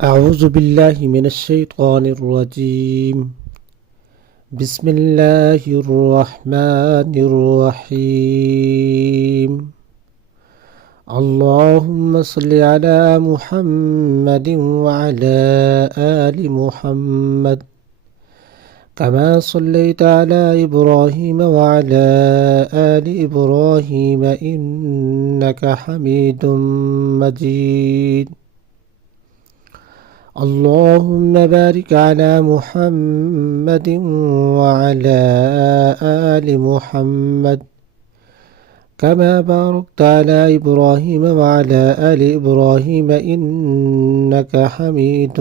اعوذ باللہ من الشیطان الرجیم بسم اللہ الرحمن الرحیم اللہم صل علی محمد وعلی آل محمد كما صليت على إبراهيم وعلى آل إبراهيم إنك حميد مجيد اللهم بارك على محمد وعلى آل محمد كما باركت على إبراهيم وعلى آل إبراهيم إنك حميد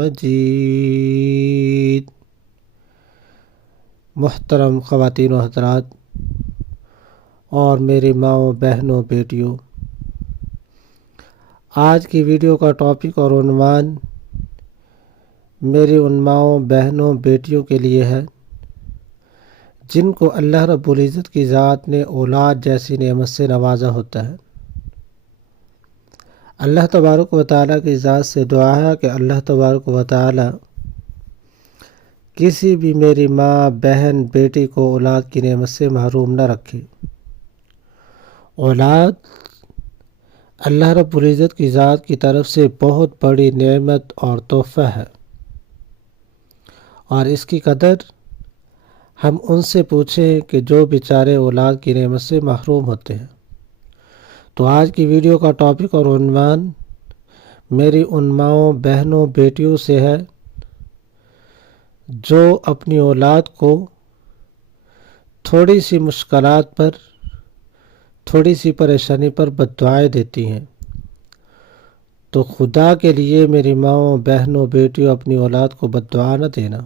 مجيد۔ محترم خواتین و حضرات اور میری ماؤں بہنوں بیٹیوں، آج کی ویڈیو کا ٹاپک اور عنوان میری ان ماؤں بہنوں بیٹیوں کے لیے ہے جن کو اللہ رب العزت کی ذات نے اولاد جیسی نعمت سے نوازا ہوتا ہے۔ اللہ تبارک و تعالیٰ کی ذات سے دعا ہے کہ اللہ تبارک و تعالیٰ کسی بھی میری ماں بہن بیٹی کو اولاد کی نعمت سے محروم نہ رکھے۔ اولاد اللہ رب العزت کی ذات کی طرف سے بہت بڑی نعمت اور تحفہ ہے، اور اس کی قدر ہم ان سے پوچھیں کہ جو بیچارے اولاد کی نعمت سے محروم ہوتے ہیں۔ تو آج کی ویڈیو کا ٹاپک اور عنوان میری ان ماؤں بہنوں بیٹیوں سے ہے جو اپنی اولاد کو تھوڑی سی مشکلات پر، تھوڑی سی پریشانی پر بددعائیں دیتی ہیں۔ تو خدا کے لیے میری ماؤں بہنوں بیٹیوں اپنی اولاد کو بددعا نہ دینا۔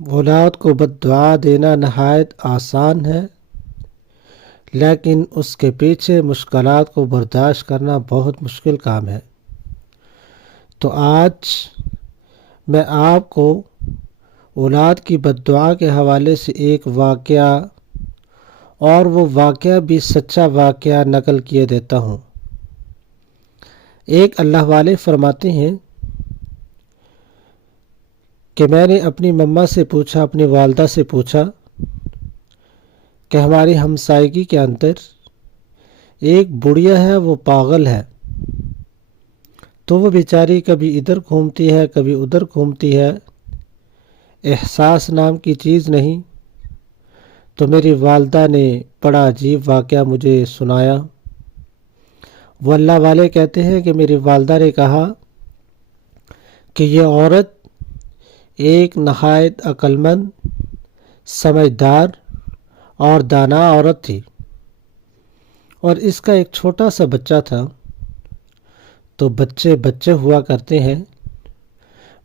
اولاد کو بددعا دینا نہایت آسان ہے، لیکن اس کے پیچھے مشکلات کو برداشت کرنا بہت مشکل کام ہے۔ تو آج میں آپ کو اولاد کی بددعا کے حوالے سے ایک واقعہ، اور وہ واقعہ بھی سچا واقعہ نقل کیے دیتا ہوں۔ ایک اللہ والے فرماتے ہیں کہ میں نے اپنی مما سے پوچھا، اپنی والدہ سے پوچھا کہ ہماری ہمسائیگی کے اندر ایک بڑھیا ہے، وہ پاگل ہے، تو وہ بیچاری کبھی ادھر گھومتی ہے کبھی ادھر گھومتی ہے، احساس نام کی چیز نہیں۔ تو میری والدہ نے بڑا عجیب واقعہ مجھے سنایا۔ وہ اللہ والے کہتے ہیں کہ میری والدہ نے کہا کہ یہ عورت ایک نہایت عقل مند، سمجھدار اور دانا عورت تھی، اور اس کا ایک چھوٹا سا بچہ تھا۔ تو بچے ہوا کرتے ہیں،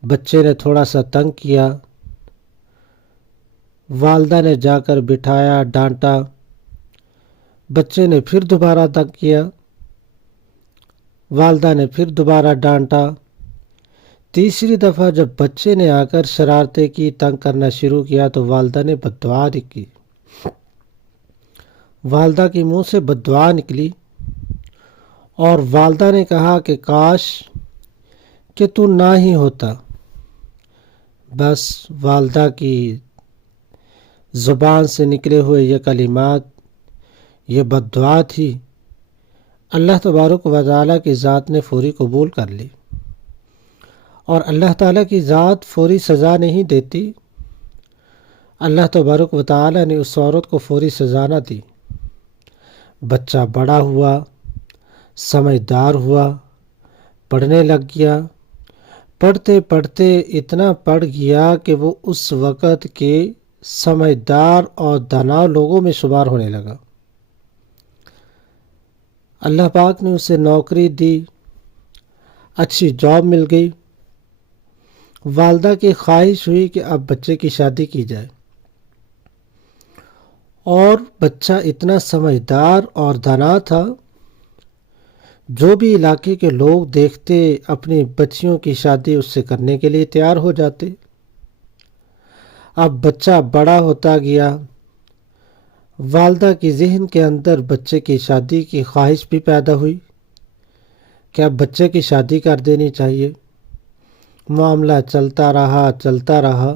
بچے نے تھوڑا سا تنگ کیا، والدہ نے جا کر بٹھایا، ڈانٹا، بچے نے پھر دوبارہ تنگ کیا، والدہ نے پھر دوبارہ ڈانٹا۔ تیسری دفعہ جب بچے نے آ کر شرارتیں کی، تنگ کرنا شروع کیا، تو والدہ نے بددعا کی۔ والدہ کے منہ سے بددعا نکلی، اور والدہ نے کہا کہ کاش کہ تو نہ ہی ہوتا۔ بس والدہ کی زبان سے نکلے ہوئے یہ کلمات، یہ بددعا تھی، اللہ تبارک و تعالیٰ کی ذات نے فوری قبول کر لی۔ اور اللہ تعالیٰ کی ذات فوری سزا نہیں دیتی، اللہ تبارک و تعالیٰ نے اس عورت کو فوری سزا نہ دی۔ بچہ بڑا ہوا، سمجھدار ہوا، پڑھنے لگ گیا، پڑھتے پڑھتے اتنا پڑھ گیا کہ وہ اس وقت کے سمجھدار اور دانا لوگوں میں شمار ہونے لگا۔ اللہ پاک نے اسے نوکری دی، اچھی جاب مل گئی۔ والدہ کی خواہش ہوئی کہ اب بچے کی شادی کی جائے، اور بچہ اتنا سمجھدار اور دانا تھا، جو بھی علاقے کے لوگ دیکھتے اپنی بچیوں کی شادی اس سے کرنے کے لیے تیار ہو جاتے۔ اب بچہ بڑا ہوتا گیا، والدہ کی ذہن کے اندر بچے کی شادی کی خواہش بھی پیدا ہوئی، کیا بچے کی شادی کر دینی چاہیے؟ معاملہ چلتا رہا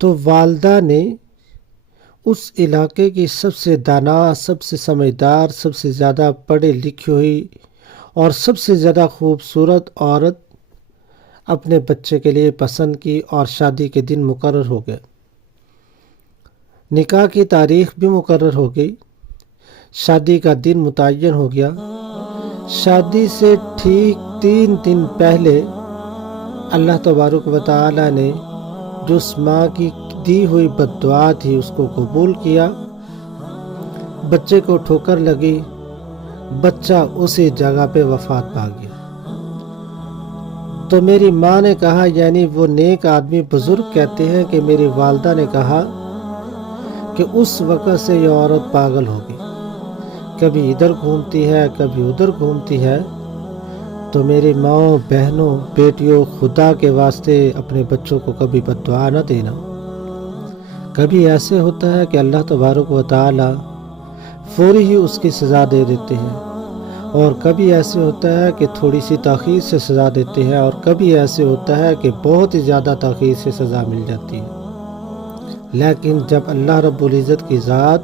تو والدہ نے اس علاقے کی سب سے دانا، سب سے سمجھدار، سب سے زیادہ پڑھی لکھی ہوئی اور سب سے زیادہ خوبصورت عورت اپنے بچے کے لیے پسند کی اور شادی کے دن مقرر ہو گئے۔ نکاح کی تاریخ بھی مقرر ہو گئی، شادی کا دن متعین ہو گیا۔ شادی سے ٹھیک 3 دن پہلے اللہ تبارک و تعالی نے جو اس ماں کی دی ہوئی بد دعا تھی اس کو قبول کیا، بچے کو ٹھوکر لگی، بچہ اسی جگہ پہ وفات پا گیا۔ تو میری ماں نے کہا، یعنی وہ نیک آدمی بزرگ کہتے ہیں کہ میری والدہ نے کہا کہ اس وقت سے یہ عورت پاگل ہو گئی، کبھی ادھر گھومتی ہے کبھی ادھر گھومتی ہے۔ تو میری ماں، بہنوں، بیٹیوں، خدا کے واسطے اپنے بچوں کو کبھی بد دعا نہ دینا۔ کبھی ایسے ہوتا ہے کہ اللہ تبارک و تعالی فوری ہی اس کی سزا دے دیتے ہیں، اور کبھی ایسے ہوتا ہے کہ تھوڑی سی تاخیر سے سزا دیتے ہیں، اور کبھی ایسے ہوتا ہے کہ بہت ہی زیادہ تاخیر سے سزا مل جاتی ہے۔ لیکن جب اللہ رب العزت کی ذات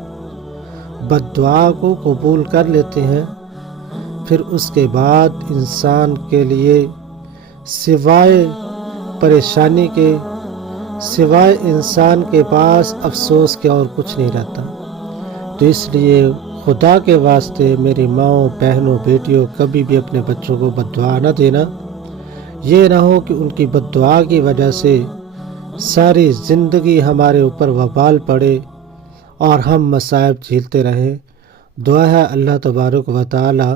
بد دعا کو قبول کر لیتے ہیں، پھر اس کے بعد انسان کے لیے سوائے پریشانی کے، سوائے انسان کے پاس افسوس کے اور کچھ نہیں رہتا۔ تو اس لیے خدا کے واسطے میری ماؤں، بہنوں، بیٹیوں، کبھی بھی اپنے بچوں کو بد دعا نہ دینا۔ یہ نہ ہو کہ ان کی بد دعا کی وجہ سے ساری زندگی ہمارے اوپر وبال پڑے اور ہم مصائب جھیلتے رہیں۔ دعا ہے اللہ تبارک و تعالی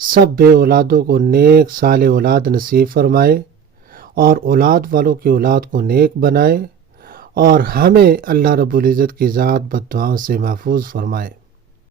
سب بے اولادوں کو نیک صالح اولاد نصیب فرمائے، اور اولاد والوں کی اولاد کو نیک بنائے، اور ہمیں اللہ رب العزت کی ذات بد دعاؤں سے محفوظ فرمائے۔